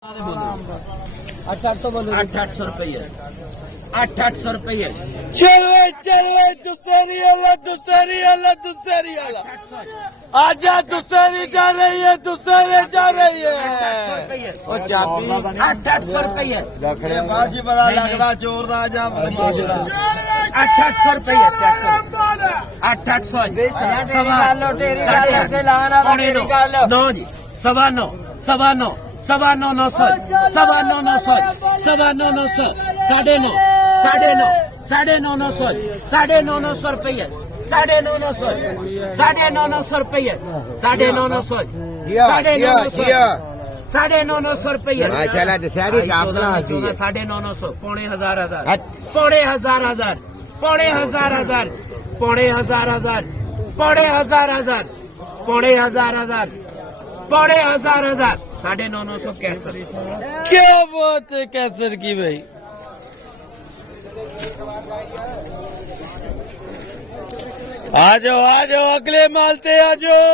800 बोलो 800 रुपये 800 रुपये चले चले दूसरी वाला आजा दूसरी जा रही है दूसरी जा रही है ओ चाबी 800 रुपये बाजी पता लगता चोर दा जा 800 रुपये चेक करो 800 नौ जी सवा नौ 900 साढ़े नौ 900 रुपये 950 रुपये 950 रुपये माशाल्लाह दशहरी का अपना हंसी है 950 पौने हजार हट। पौने हजार पौने हजार पौने हजार पौने हजार 950 कैसर क्या बात है कैसर की भाई आ जाओ अगले मालते आ जाओ